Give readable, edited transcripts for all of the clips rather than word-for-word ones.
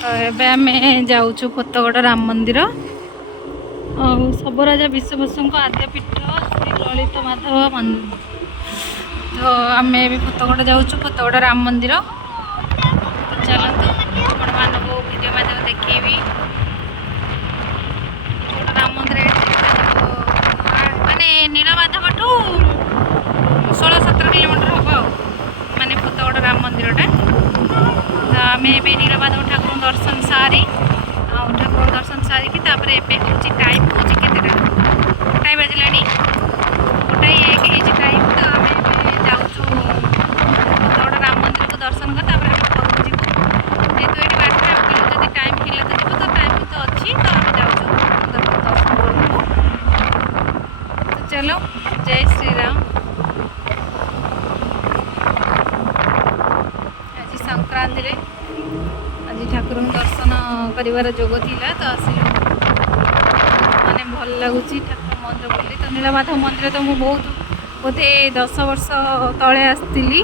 ଏବେ ଆମେ ଯାଉଛୁ ଫତେଗଡ଼ ରାମ ମନ୍ଦିର ଆଉ ସବରାଜା ବିଶ୍ୱବସୁଙ୍କ ଆଦ୍ୟ ପୀଠ ଶ୍ରୀ ଲଳିତ ମାଧବ ମନ୍ଦିର। ତ ଆମେ ଏବେ ଫତେଗଡ଼ ଯାଉଛୁ, ଫତେଗଡ଼ ରାମ ମନ୍ଦିର। ତ ଚାଲନ୍ତୁ ଆପଣମାନଙ୍କୁ ଭିଡ଼ିଓ ମାଧ୍ୟମରେ ଦେଖେଇବି। ଫତେଗଡ଼ ରାମ ମନ୍ଦିର ମାନେ ନୀଳମାଧବଠୁ 16-17 କିଲୋମିଟର ହେବ ଆଉ, ମାନେ ଫତେଗଡ଼ ରାମ ମନ୍ଦିରଟା। ତ ଆମେ ଏବେ ନୀଳମାଧବ ଠାକୁର ଦର୍ଶନ ସାରି ଠାକୁର ଦର୍ଶନ ସାରିକି ତାପରେ ଏବେ ହେଉଛି ଟାଇମ୍ ହେଉଛି କେତେଟା, ଗୋଟାଏ ବାଜିଲାଣି, 1:01 ହେଇଛି ଟାଇମ୍। ତ ଆମେ ଏବେ ଯାଉଛୁ ଫତେଗଡ଼ ରାମ ମନ୍ଦିରକୁ ଦର୍ଶନ କରି ତାପରେ ଆମେ ଘରକୁ ଯିବୁ। ଯେହେତୁ ଏଠି ବାଟରେ ଆମେ ଯଦି ଟାଇମ୍ ଥିଲେ ତ ଯିବୁ, ତ ଟାଇମ୍ ତ ଅଛି, ତ ଆମେ ଯାଉଛୁ ଦର୍ଶନ କରିବୁ। ତ ଚାଲ, ଜୟ ଶ୍ରୀରାମ। ଆଜି ସଂକ୍ରାନ୍ତିରେ ଆଜି ଠାକୁରଙ୍କୁ ଦର୍ଶନ କରିବାର ଯୋଗ ଥିଲା, ତ ଆସିଲୁ। ମାନେ ଭଲ ଲାଗୁଛି ଠାକୁର ମନ୍ଦିର ବୋଲି। ତ ନୀଳମାଧବ ମନ୍ଦିର ତ ମୁଁ ବୋଧେ 10 ବର୍ଷ ତଳେ ଆସିଥିଲି,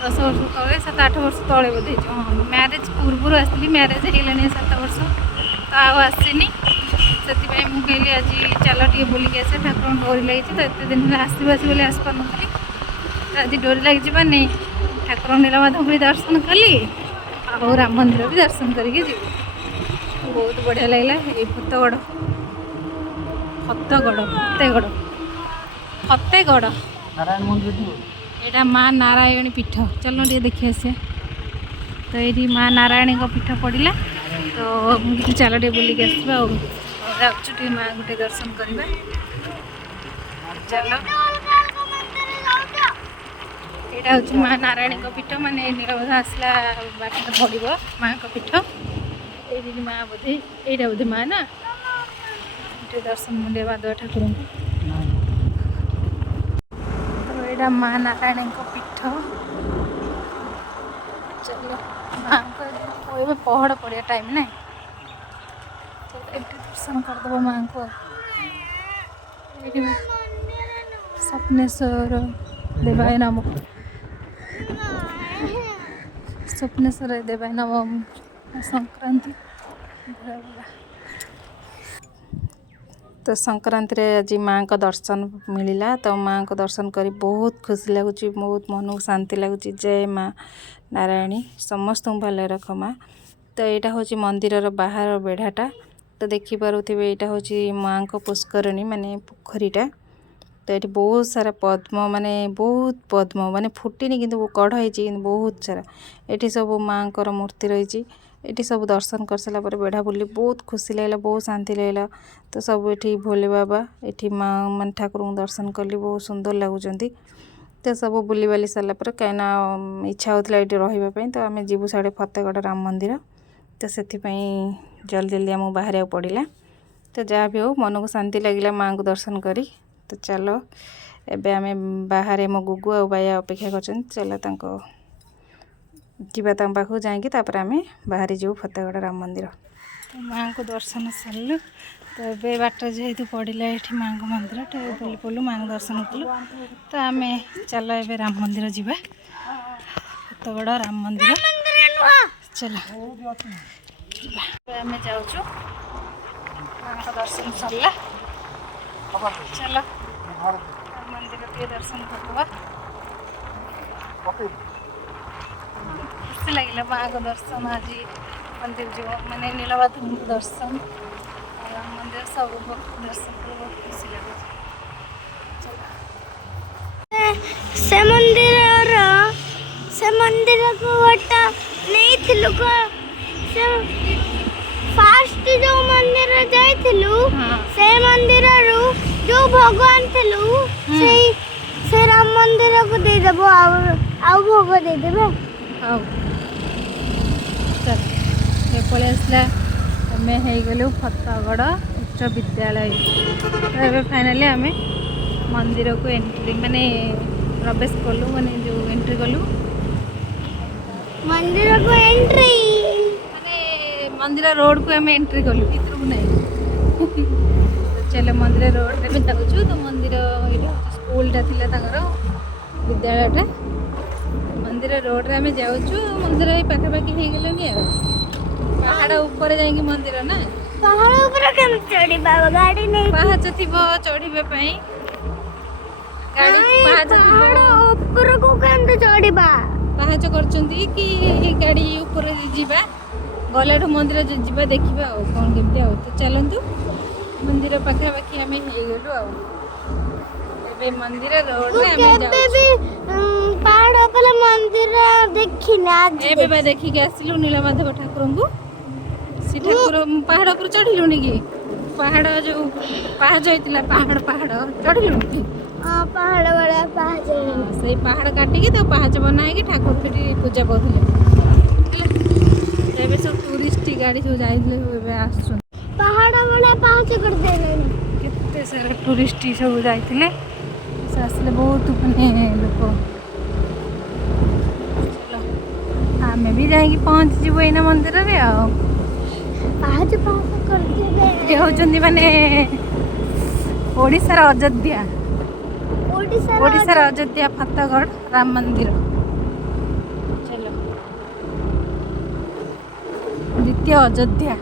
10 ବର୍ଷ ତଳେ, 7-8 ବର୍ଷ ତଳେ ବୋଧେ ହେଇଯିବ। ହଁ, ମ୍ୟାରେଜ୍ ପୂର୍ବରୁ ଆସିଥିଲି, ମ୍ୟାରେଜ୍ ହେଇଗଲାଣି 7 ବର୍ଷ, ତ ଆଉ ଆସିନି। ସେଥିପାଇଁ ମୁଁ କହିଲି ଆଜି ଚାଲ ଟିକେ ବୁଲିକି ଆସିବା, ଠାକୁରଙ୍କ ଡୋରି ଲାଗିଛି। ତ ଏତେ ଦିନ ହେଲା ଆସିବି ବୋଲି ଆସିପାରୁନଥିଲି, ତ ଆଜି ଡୋରି ଲାଗିଛି ମାନେ ଠାକୁର ନୀଳମାଧବ ବି ଦର୍ଶନ କଲି ଆଉ ରାମ ମନ୍ଦିର ବି ଦର୍ଶନ କରିକି ଯିବି। ବହୁତ ବଢ଼ିଆ ଲାଗିଲା। ଏଇ ଫତେଗଡ଼ ନାରାୟଣ ମନ୍ଦିର ଯିବ। ଏଇଟା ମା ନାରାୟଣୀ ପୀଠ। ଚାଲୁନ ଟିକେ ଦେଖି ଆସିବା। ତ ଏଇଠି ମା ନାରାୟଣୀଙ୍କ ପୀଠ ପଡ଼ିଲା, ତ ମୁଁ କିଛି ଚାଲ ଟିକେ ବୁଲିକି ଆସିବା ଆଉ। ଯାଉଛୁ ଟିକେ ମାଆଙ୍କୁ ଟିକେ ଦର୍ଶନ କରିବା। ଚାଲ, ଏଇଟା ହେଉଛି ମା ନାରାୟଣୀଙ୍କ ପୀଠ, ମାନେ ନୀଳମାଧବ ଆସିଲା ବାଟରେ ପଡ଼ିବ ମାଆଙ୍କ ପୀଠ। ଏଇଠି ମା ବୋଧେ, ଏଇଟା ବୋଧେ ମା ନା, ଟିକେ ଦର୍ଶନ ମୁଣ୍ଡିଆ ମାଧବ ଠାକୁରଙ୍କୁ। ତ ଏଇଟା ମା ନାରାୟଣୀଙ୍କ ପୀଠ। ଚାଲ, ମାଆଙ୍କ ଏବେ ପହଡ଼ ପଡ଼ିଆ ଟାଇମ୍ ନାହିଁ, ତ ଏଠି ଦର୍ଶନ କରିଦେବ ମାଆଙ୍କୁ ଆଉ। ଏଇଠି ସ୍ୱପ୍ନେଶ୍ୱର ଦେବାୟ ନମଃ, ସ୍ୱପ୍ନେଶ୍ୱର ଦେବାୟ ନମଃ। ସଂକ୍ରାନ୍ତି ତ ସଂକ୍ରାନ୍ତିରେ ଆଜି ମାଆଙ୍କ ଦର୍ଶନ ମିଳିଲା, ତ ମାଆଙ୍କ ଦର୍ଶନ କରି ବହୁତ ଖୁସି ଲାଗୁଛି, ବହୁତ ମନକୁ ଶାନ୍ତି ଲାଗୁଛି। ଜୟ ମା ନାରାୟଣୀ, ସମସ୍ତଙ୍କୁ ଭଲରେ ରଖ ମା। ତ ଏଇଟା ହେଉଛି ମନ୍ଦିରର ବାହାର ବେଢ଼ାଟା। ତ ଦେଖିପାରୁଥିବେ ଏଇଟା ହେଉଛି ମାଆଙ୍କ ପୁଷ୍କରିଣୀ, ମାନେ ପୋଖରୀଟା। ତ ଏଠି ବହୁତ ସାରା ପଦ୍ମ, ମାନେ ବହୁତ ପଦ୍ମ, ମାନେ ଫୁଟିନି କିନ୍ତୁ କଢ଼ ହେଇଛି, କିନ୍ତୁ ବହୁତ ସାରା। ଏଠି ସବୁ ମାଆଙ୍କର ମୂର୍ତ୍ତି ରହିଛି। ଏଠି ସବୁ ଦର୍ଶନ କରିସାରିଲା ପରେ ବେଢ଼ା ବୁଲି ବହୁତ ଖୁସି ଲାଗିଲା, ବହୁତ ଶାନ୍ତି ଲାଗିଲା। ତ ସବୁ ଏଠି ଭୋଲେ ବାବା, ଏଠି ମା ମାନେ ଠାକୁରଙ୍କୁ ଦର୍ଶନ କଲି, ବହୁତ ସୁନ୍ଦର ଲାଗୁଛନ୍ତି। ତ ସବୁ ବୁଲିବାଲି ସାରିଲା ପରେ, କାହିଁକିନା ଇଚ୍ଛା ହେଉଥିଲା ଏଠି ରହିବା ପାଇଁ, ତ ଆମେ ଯିବୁ ସାଡ଼େ ଫତେଗଡ଼ ରାମ ମନ୍ଦିର। ତ ସେଥିପାଇଁ ଜଲ୍ଦି ଆମକୁ ବାହାରିବାକୁ ପଡ଼ିଲା। ତ ଯାହା ବି ହେଉ ମନକୁ ଶାନ୍ତି ଲାଗିଲା ମାଆଙ୍କୁ ଦର୍ଶନ କରି। ତ ଚାଲ, ଏବେ ଆମେ ବାହାରେ ମୋ ଗୁଗୁ ଆଉ ବାୟା ଅପେକ୍ଷା କରିଛନ୍ତି। ଚାଲ ଯିବା ତାଙ୍କ ପାଖକୁ, ଯାଇକି ତାପରେ ଆମେ ବାହାରି ଯିବୁ ଫତେଗଡ଼ ରାମ ମନ୍ଦିର। ତ ମାଆଙ୍କୁ ଦର୍ଶନ ସାରିଲୁ। ତ ଏବେ ବାଟ ଯେହେତୁ ପଡ଼ିଲା ଏଠି ମାଆଙ୍କ ମନ୍ଦିର, ତ ବୁଲି ପଡ଼ିଲୁ, ମାଆଙ୍କୁ ଦର୍ଶନ କଲୁ। ତ ଆମେ ଚାଲ ଏବେ ରାମ ମନ୍ଦିର ଯିବା, ଫତେଗଡ଼ ରାମ ମନ୍ଦିର। ଚାଲ ଯିବା। ଆମେ ଯାଉଛୁ, ମାଆଙ୍କ ଦର୍ଶନ ସରିଲା। ଚାଲ ରାମ ମନ୍ଦିର ଟିକେ ଦର୍ଶନ କରିଦେବା। ଖୁସି ଲାଗିଲା ମାଆଙ୍କ ଦର୍ଶନ, ଆଜି ମନ୍ଦିର ଯିବ ମାନେ ନୀଳମାଧବଙ୍କ ଦର୍ଶନ, ରାମ ମନ୍ଦିର, ସବୁ ଦର୍ଶନ କରି ବହୁତ ଖୁସି ଲାଗୁଛି। ସେ ମନ୍ଦିରକୁ ଗୋଟେ ନେଇଥିଲୁ, ଫାଷ୍ଟ ଯୋଉ ମନ୍ଦିର ଯାଇଥିଲୁ, ସେ ମନ୍ଦିରରୁ ଯୋଉ ଭୋଗ ଆଣିଥିଲୁ, ସେ ରାମ ମନ୍ଦିରକୁ ଦେଇଦେବୁ, ଆଉ ଭୋଗ ଦେଇଦେବେ। ହଉ, ଚାଲ ଏ ପଳେଇ ଆସିଲା। ଆମେ ହେଇଗଲୁ ଫତେଗଡ଼ ଉଚ୍ଚ ବିଦ୍ୟାଳୟ। ତ ଏବେ ଫାଇନାଲି ଆମେ ମନ୍ଦିରକୁ ଏଣ୍ଟ୍ରି, ମାନେ ପ୍ରବେଶ କଲୁ, ମାନେ ଯେଉଁ ଏଣ୍ଟ୍ରି କଲୁ ମନ୍ଦିରକୁ ଏଣ୍ଟ୍ରି, ମାନେ ମନ୍ଦିର ରୋଡ଼କୁ ଆମେ ଏଣ୍ଟ୍ରି କଲୁ, ଭିତରକୁ ନାହିଁ। ଚାଲ ମନ୍ଦିର ରୋଡ଼ରେ ବି ଯାଉଛୁ। ତ ମନ୍ଦିର ଏଇଟା ହେଉଛି ସ୍କୁଲଟା ଥିଲା ତାଙ୍କର, ବିଦ୍ୟାଳୟଟା। ମନ୍ଦିର ରୋଡ଼ରେ ଆମେ ଯାଉଛୁ, ମନ୍ଦିର ଏଇ ପାଖାପାଖି ହେଇଗଲାଣି ଆଉ। ପାହାଡ଼ ଉପରେ ଯାଇକି ମନ୍ଦିର ନା ପାହାଡ଼ ଉପରେ କେମିତି ଚଢିବା ଗାଡି ନେଇ ପାହାଚ ଥିବ ଚଢିବା ପାଇଁ ଗାଡି ପାହାଚ ଥିବ ପାହାଡ଼ ଉପରକୁ କେମିତି ଚଢିବା ପାହାଚ କରୁଛନ୍ତି କି ଗାଡି ଉପରେ ଯିବା ଗଲାଠୁ ମନ୍ଦିର ଯିବା ଦେଖିବା ଆଉ କ'ଣ କେମିତି ଆଉ ତ ଚାଲନ୍ତୁ ମନ୍ଦିର ପାଖାପାଖି ଆମେ ହେଇଗଲୁ ଆଉ ଏବେ ମନ୍ଦିର ରୋଡରେ ଆମେ କେବେ ବି ପାହାଡ଼ ଉପରେ ମନ୍ଦିର ଦେଖିନି ଆଜି ଏବେ ବା ଦେଖିକି ଆସିଲୁ ନୀଳମାଧବ ଠାକୁରଙ୍କୁ ସେ ଠାକୁର ପାହାଡ଼ ଉପରେ ଚଢିଲୁଣି କି ପାହାଡ଼ ଯୋଉ ପାହାଚ ହେଇଥିଲା ପାହାଡ଼ ଚଢିଲୁଣି କି ପାହାଡ଼ ଭଳିଆ ପାହାଚ ସେଇ ପାହାଡ଼ କାଟିକି ତାକୁ ପାହାଚ ବନା ହେଇକି ଠାକୁର ସେଠି ପୂଜା କରୁଥିଲେ ହେଲା ଏବେ ସବୁ ଟୁରିଷ୍ଟ ଗାଡ଼ି ସବୁ ଯାଇଥିଲେ ଏବେ ଆସୁଛନ୍ତି ପାହାଡ଼ ଭଳିଆ ପାହାଚ କରିଦେଲେଣି କେତେ ସାରା ଟୁରିଷ୍ଟ ସବୁ ଯାଇଥିଲେ ସେ ଆସିଲେ ବହୁତ ମାନେ ଲୋକ ଚାଲ ଆମେ ବି ଯାଇକି ପହଞ୍ଚିଯିବୁ ଏଇନା ମନ୍ଦିରରେ ଆଉ ପାହାଚ କରିଦେଲେ ଇଏ ହେଉଛନ୍ତି ମାନେ ଓଡ଼ିଶାର ଅଯୋଧ୍ୟା ଓଡ଼ିଶାର ଅଯୋଧ୍ୟା ଫତେଗଡ଼ ରାମ ମନ୍ଦିର ଚାଲ ଦ୍ୱିତୀୟ ଅଯୋଧ୍ୟା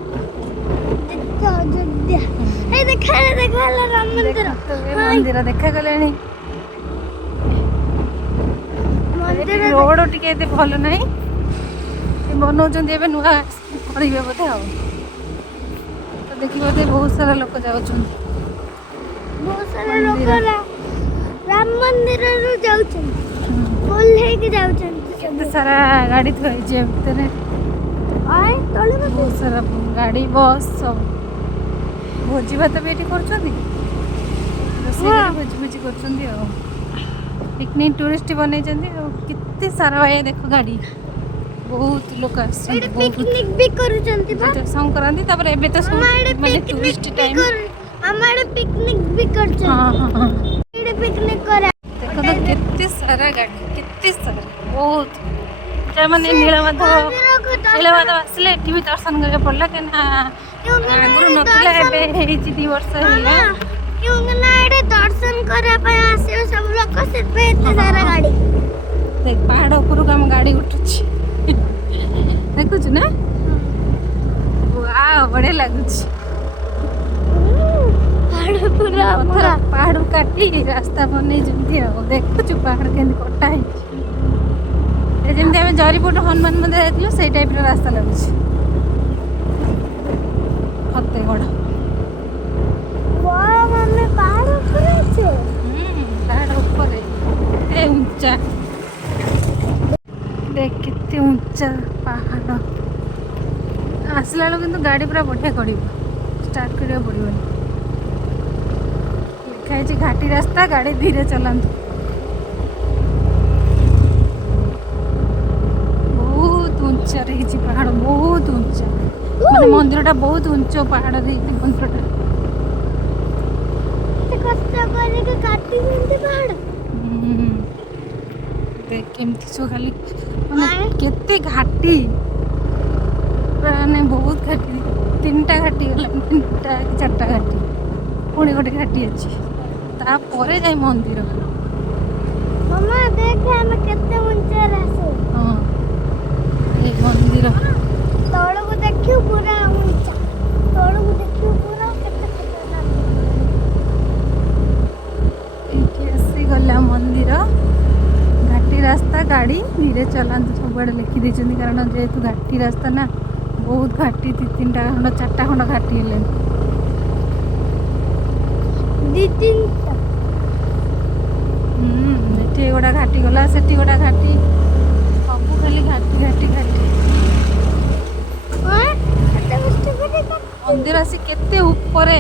ଅଯୋଧ୍ୟା ଏଇ ଦେଖାହେଲା ରାମ ମନ୍ଦିର ମନ୍ଦିର ଦେଖାଗଲାଣି ମନ୍ଦିର ରୋଡ ଟିକେ ଏତେ ଭଲ ନାହିଁ ବନଉଛନ୍ତି ଏବେ ନୂଆ କରିବେ ବୋଧେ ଆଉ ତ ଦେଖିବ ବୋଧେ ବହୁତ ସାରା ଲୋକ ଯାଉଛନ୍ତି ବହୁତ ସାରା ଲୋକ ରାମ ମନ୍ଦିରରୁ ଯାଉଛନ୍ତି ଓହ୍ଲେଇକି ଯାଉଛନ୍ତି କେତେ ସାରା ଗାଡ଼ି ଥୁଆ ହେଇଛି ଏ ଭିତରେ ବହୁତ ସାରା ଗାଡ଼ି ବସ୍ ସବୁ ଭୋଜି ଭାତ ବି ଏଠି କରୁଛନ୍ତି ରୋଷେଇ କରି ଭୋଜି କରୁଛନ୍ତି ଆଉ ପିକନିକ୍ ଟୁରିଷ୍ଟ ବନେଇଛନ୍ତି ଆଉ କେତେ ସାରା ଭାଇ ଦେଖ ଗାଡ଼ି ବହୁତ ଲୋକ ଆସୁଛନ୍ତି ପିକନିକ୍ ବି କରୁଛନ୍ତି ସଂକ୍ରାନ୍ତି ତାପରେ ଏବେ ତ ସବୁ ମାନେ ଟୁରିଷ୍ଟ ଟାଇମ୍ ଆମ ଆଡ଼େ ପିକନିକ୍ ବି କରୁଛନ୍ତି ଏଇଠି ପିକନିକ୍ କରା ଦେଖ ତ କେତେ ସାରା ଗାଡ଼ି କେତେ ସାରା ବହୁତ ମାନେ ନୀଳମାଧବ ଆସିଲେ ଏଠି ବି ଦର୍ଶନ କରିବାକୁ ପଡ଼ିଲା କାହିଁକିନା ଆଗରୁ ନଥିଲା ଏବେ ହେଇଛି 2 ବର୍ଷ ହେଇଗଲା ଏଇଠି ଦର୍ଶନ କରିବା ପାଇଁ ଆସିବେ ସବୁ ଲୋକ ସେଥିପାଇଁ ଏତେ ସାରା ଗାଡ଼ି ଦେଖ ପାହାଡ଼ ଉପରକୁ ଆମ ଗାଡ଼ି ଉଠୁଛି ଦେଖୁଛୁ ନା ବଢ଼ିଆ ଲାଗୁଛି ପାହାଡ଼ କାଟି ରାସ୍ତା ବନେଇଛନ୍ତି ଆଉ ଦେଖୁଛୁ ପାହାଡ଼ କେମିତି କଟା ହେଇଛି ଯେମିତି ଆମେ ଜରିପୁଟ ହନୁମାନ ମନ୍ଦିର ଯାଇଥିଲୁ ସେଇ ଟାଇପ୍ର ରାସ୍ତା ଲାଗୁଛି ଫତେଗଡ଼ ପାହାଡ଼ ଉପରେ ପାହାଡ଼ ଉପରେ ଏତେ ଉଞ୍ଚା ଦେଖ କେତେ ଉଞ୍ଚା ପାହାଡ଼ ଆସିଲା ବେଳକୁ କିନ୍ତୁ ଗାଡ଼ି ପୁରା ବଢ଼ିଆ କରିବ ଷ୍ଟାର୍ଟ କରିବାକୁ ପଡ଼ିବନି ଲେଖା ହେଇଛି ଘାଟି ରାସ୍ତା ଗାଡ଼ି ଧୀରେ ଚଲାନ୍ତୁ ବହୁତ ଉଞ୍ଚାରେ ହେଇଛି ପାହାଡ଼ ବହୁତ ଉଞ୍ଚା ମାନେ ମନ୍ଦିରଟା ବହୁତ ଉଞ୍ଚ ପାହାଡ଼ରେ ହେଇଛି ମନ୍ଦିରଟା କଷ୍ଟ କରିକି କାଟିଛନ୍ତି ପାହାଡ଼ ଦେଖ କେମିତି ସବୁ ଖାଲି ମାନେ କେତେ ଘାଟି ମାନେ ବହୁତ ଘାଟି 3ଟା ଘାଟି ଗଲାଣି 3ଟା କି 4ଟା ଘାଟି ପୁଣି ଗୋଟେ ଘାଟି ଅଛି ତାପରେ ଯାଇ ମନ୍ଦିର ମାମା ଦେଖେ ଆମେ କେତେ ଉଞ୍ଚାରେ ଆସୁ ହଁ ଏ ମନ୍ଦିର ତଳକୁ ଦେଖିବୁ ପୁରା ଉଞ୍ଚା ତଳକୁ ଦେଖିବୁ ପୁରା କେତେ ଏଇଠି ଆସିଗଲା ମନ୍ଦିର ଘାଟି ରାସ୍ତା ଗାଡ଼ି ଧୀରେ ଚଲାନ୍ତୁ ସବୁଆଡ଼େ ଲେଖିଦେଇଛନ୍ତି କାରଣ ଯେହେତୁ ଘାଟି ରାସ୍ତା ନା ବହୁତ ଘାଟି 3ଟା ଖଣ୍ଡ 4ଟା ଖଣ୍ଡ ଘାଟି ହେଲେଣି 2-3ଟା ଏଠି ଗୋଟା ଘାଟି ଗଲା ସେଠି ଗୋଟା ଘାଟି ସବୁ ଖାଲି ଘାଟି ମନ୍ଦିର ଆସି କେତେ ଉପରେ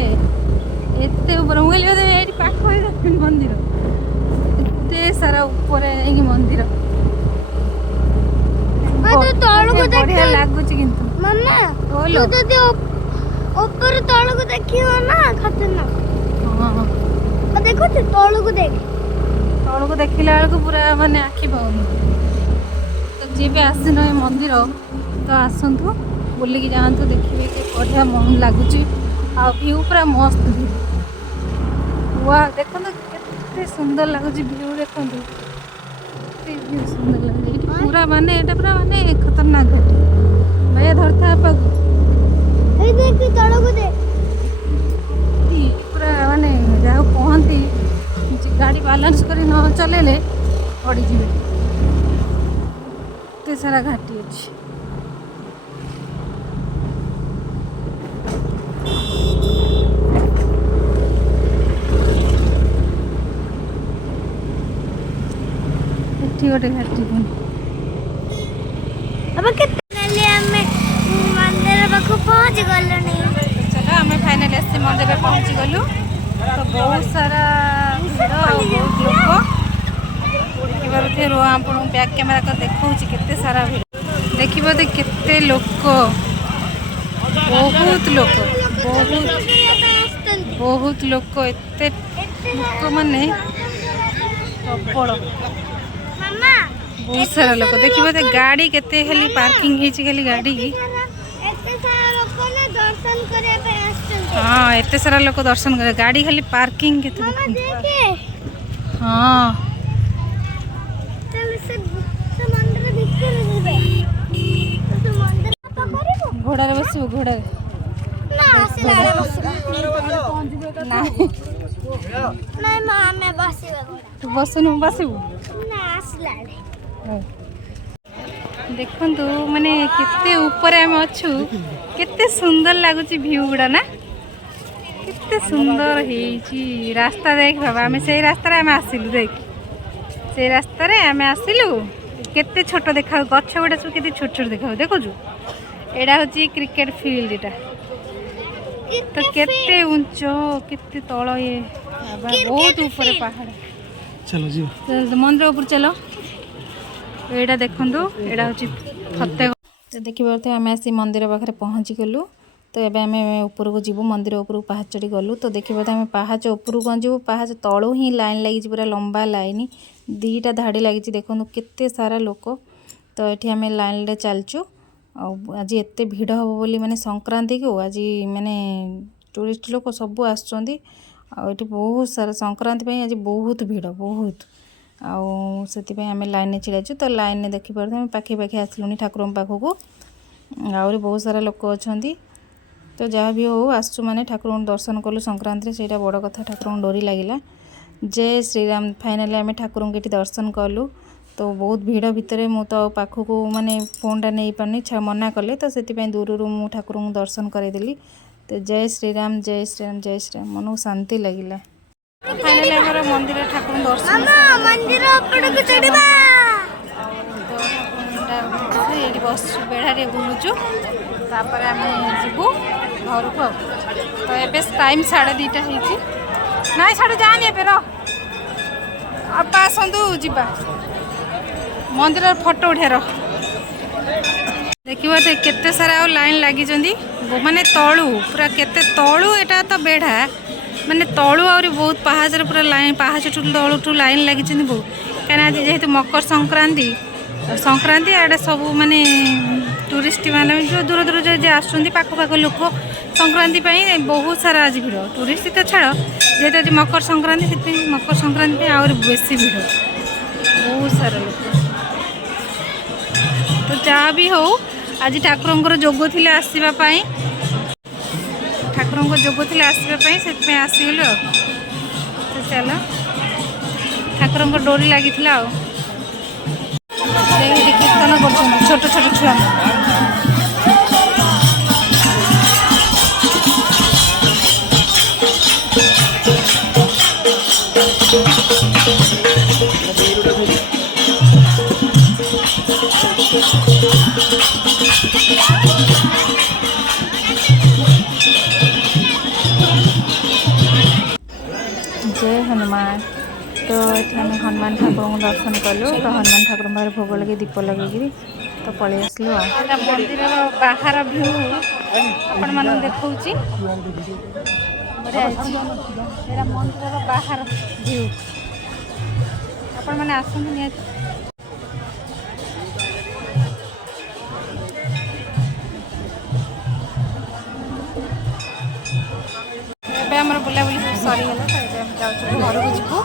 ଏତେ ଉପରେ ମୁଁ କହିଲି ଏଇଠି ପାଖ ହେଇଗଲାଣି ମନ୍ଦିର ଏତେ ସାରା ଉପରେ ଯାଇକି ମନ୍ଦିର ବଢ଼ିଆ ଲାଗୁଛି କିନ୍ତୁ ମାମା ତୁ ଯଦି ଉପରୁ ତଳକୁ ଦେଖିବ ନା ଖତରନାକ ହଁ ଦେଖୁଛୁ ତଳକୁ ଦେଖ ତଳକୁ ଦେଖିଲା ବେଳକୁ ପୁରା ମାନେ ଆଖି ପାଉନି ତ ଯିଏ ବି ଆସିନ ଏ ମନ୍ଦିର ତ ଆସନ୍ତୁ ବୁଲିକି ଯାଆନ୍ତୁ ଦେଖିବେ ଯେ ବଢ଼ିଆ ମନ ଲାଗୁଛି ଆଉ ଭ୍ୟୁ ପୁରା ମସ୍ତ ଭ୍ୟୁ ଦେଖନ୍ତୁ କେତେ ସୁନ୍ଦର ଲାଗୁଛି ଭ୍ୟୁ ଦେଖନ୍ତୁ କେତେ ଭ୍ୟୁ ସୁନ୍ଦର ଲାଗୁଛି ଏଇଠି ପୁରା ମାନେ ଏଇଟା ପୁରା ମାନେ ଖତରନାକ ଘାଟି ଭାଇଆ ଧରିଥା ପାକୁ सारा घाटी अच्छी। गोटे घाटी अब केतले हमें मंदिर पाखु पहुंच गलो नहीं। चलो आम फाइनाली आसी मंदिर पहुंची गलु। तो बहुत सारा भीड़ और बहुत लोक देखिए रो आप बैक कैमेरा कर देखा केते सारा भीड़ देखिए तो केते लोक बहुत लोक बहुत लोक एते लोक माने प्रबल बहुत सारा लोक देखिए तो गाड़ी केते खाली पार्किंग होती खाली गाड़ी की। हाँ एत सारा लोक दर्शन करे गाड़ी खाली पार्किंग के हाँ घोड़े बस घोड़े तू बसुनि बसबू देखु माने केते ऊपर आम अच्छु केते सुंदर लगुच व्यू गुड़ा ना केते सुंदर है रास्ता देख बाबा आम से रास्ता आम आसिलु देख से रास्तार आम आसिलु केते छोट देखा गछ गुड़ा सब केते छोट छोट देखा देखु एडा हूँ क्रिकेट फील्ड एटा तो केते उंच केते तल ये बाबा बहुत ऊपर पहाड़। चलो जी मंदिर ऊपर चलो एटा देखु एटा हूँ फतेह तो देखी पारे आम आसी मंदिर पाखे पहुँची गलु। तो ये आम ऊपर को जीवु मंदिर ऊपर पहाड़ चढ़ी गलु। तो देखी पारे आम पहाच ऊपर कौन जीवु पहाच तलू ही लाइन लगी पूरा लंबा लाइन दीटा धाड़ी लगी देखो केते सारा लोक। तो ये आम लाइन रे चलचु आज एत भिड़ हम बोली माने संक्रांति को आज माने टूरिस्ट लोक सब आसुँच बहुत सारा संक्रांति आज बहुत भिड़ बहुत आउ से आम लाइन छिड़ाचु। तो लाइन देखी पारे आम पाखे पाखे आसलुनी ठाकुर पाखक आहरी बहुत सारा लोक अच्छा। तो जहाँ भी हो आसु माने ठाकुर दर्शन कलु संक्रांति से बड़ कथा ठाकुर डोरी लगिला। जय श्रीराम फाइनाली आम ठाकुर के दर्शन कलु। तो बहुत भिड़ भितर मु तो पाखक माने फोनटा नहीं पानी मना कले तो से दूर मु ठाकुर दर्शन करदेली। तो जय श्रीराम जय श्रीराम जय श्रीराम मन को शांति लगिला। फाइनाली हमारा मंदिर ठाकुर दर्शन मंदिर ऊपर को चढ़ीबा ये बस बेढ़े बुलुचु तापर आम जीवु घर को। तो ये टाइम 2:30 ना साढ़े जानी ए आप आसतु जीवा मंदिर फोटो उठार देखिए तो केते सारा लाइन लगी माने तलू पूरा केते तलू एटा तो बेढ़ा माने तलू आहरी बहुत पहाचर पूरा लाइन पहाच तलू लाइन लगी बहुत कहीं आज जेहेतु मकर संक्रांति संक्रांति आड़े सब माने टूरिस्ट माने जो दूर दूर जो आसुँच पाख पाख लोक संक्रांति बहुत सारा आज भिड़ टूरिस्ट तो छाड़ जेहेतु आज मकर संक्रांति से मकर संक्रांति आहरी बेसी भिड़ बहुत सारा लोक। तो जहाँ भी हो आज ठाकुर जोग थी आसवाई ठाकुर जोग थी आसवाई से आसीगलु। तो चलो ठाकुर डोरी लगी कीर्तन कर छोट छोट छुआ जय हनुमान। तो ये हनुमान ठाकुर दर्शन कलु। तो हनुमान ठाकुर पाखे भोग लगे दीप लगे तो पलि आसलु। मंदिर बाहर भ्यू आपण मान देखा बढ़िया मंदिर बाहर भ्यू आपण मैंने आसतु निहाती। आम बुलाबुली सब सरीगला। तो घर को जीवु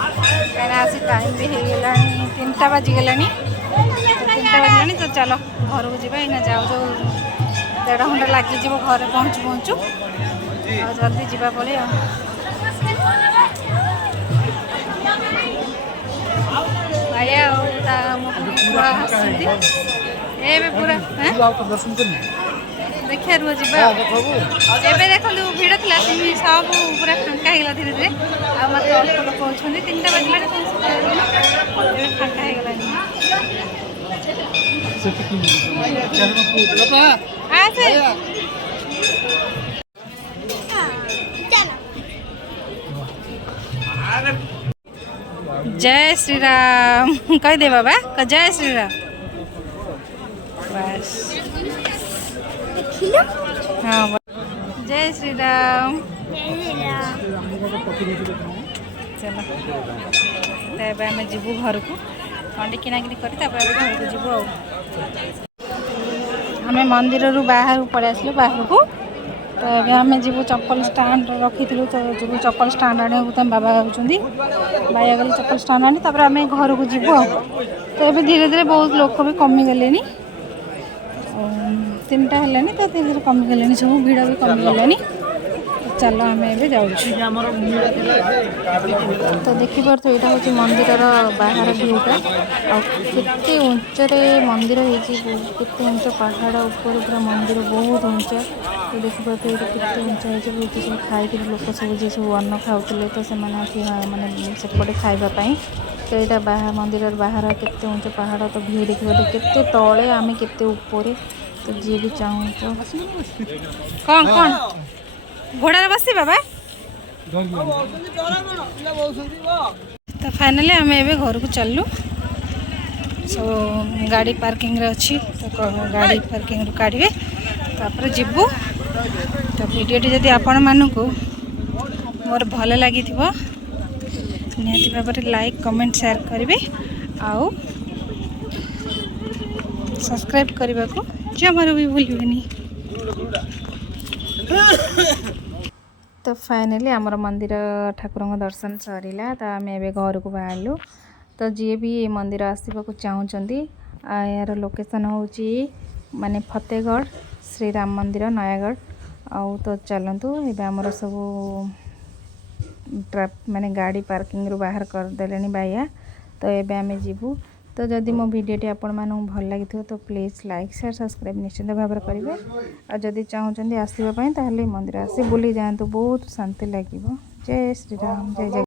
कहीं आसी टाइम भी हो गला 3टा बाजिगला 3टा बाजिला। तो चलो घर को जीवा इना जाऊ जो 1.5 घंटा लगी घर पहुँचु पहुँचु जल्दी जीवा पड़े भाइया छुआ ଏବେ ପୁରା ଦେଖିବା ରୁହ ଯିବା ଏବେ ଦେଖନ୍ତୁ ଭିଡ଼ ଥିଲା ସବୁ ପୁରା ଫାଙ୍କା ହେଇଗଲା ଧୀରେ ଧୀରେ ଆଉ ମାତ୍ର ଅଳ୍ପ ଲୋକ ଅଛନ୍ତି 3ଟା ବାଜିଲାଣି ଏବେ ଫାଙ୍କା ହେଇଗଲାଣି जय श्री राम कह दे बाबा जय श्री राम बस हाँ जय श्री राम चलो तो आम जीवु घर को कंडी किनाकिनी कर घर को जीवु आम मंदिर रू बाहर पड़े आसलु बाहर को तो आम जीवु चप्पल स्टाण्ड रखी तो जीवु चप्पल स्टाण्ड आने तुम बाबा होती बाया गले चप्पल स्टाण्ड आने आम घर को जीवु तो ये धीरे धीरे बहुत लोक भी कमिगले 3टा है तो धीरे धीरे कमिगले सब भिड़ भी कमिगलानी चलो आम जाऊँ तो देखिपे यहाँ हूँ मंदिर बाहर भ्यूटा आते उच्चे मंदिर होते उच्च पहाड़ ऊपर पूरा मंदिर बहुत उच्चा तो देखिपे केते उच्चा है सब खाई लोक सब जी सब अन्न खाऊले तो से मैंने सेपटे खावाई तो यहाँ बाहर मंदिर बाहर केते उच्च पहाड़ तो भ्यू देखिए केते तले आम केते ऊपर तो जी भी चाहूँ कौन कौन घोड़ार बस बाबा तो फाइनली आम ए घर को चलू सब गाड़ी पार्किंग रे अच्छी तो गाड़ी पार्किंग रू काढ़े तापर जीवु तो वीडियोटी जदि आपण मानक मोर भल लगी निहाती भाव लाइक कमेंट शेयर करेंगे आउ सब्सक्राइब करने को जमार भी भूलबेनी तो फाइनली आमर मंदिर ठाकुर दर्शन सरीला तो आम ए घर को बाहरलु तो जी भी ये मंदिर आसवाक चाहूँगी यार लोकेशन हूँ माने फतेहगढ़ श्री राम मंदिर नयागढ़ आउ तो चलतु ये आमर सब माने गाड़ी पार्किंग रू बाहर करदे बाया तो ये आम जीवु तो जदि मो भिडियोटी आपण मानू भल लगी तो प्लीज़ लाइक शेयर सब्सक्राइब निश्चित भाव में करेंगे और जदि चाहूँगी आसवाई मंदिर आसी बुली जातु बहुत शांति लगे जय श्री राम जय जय।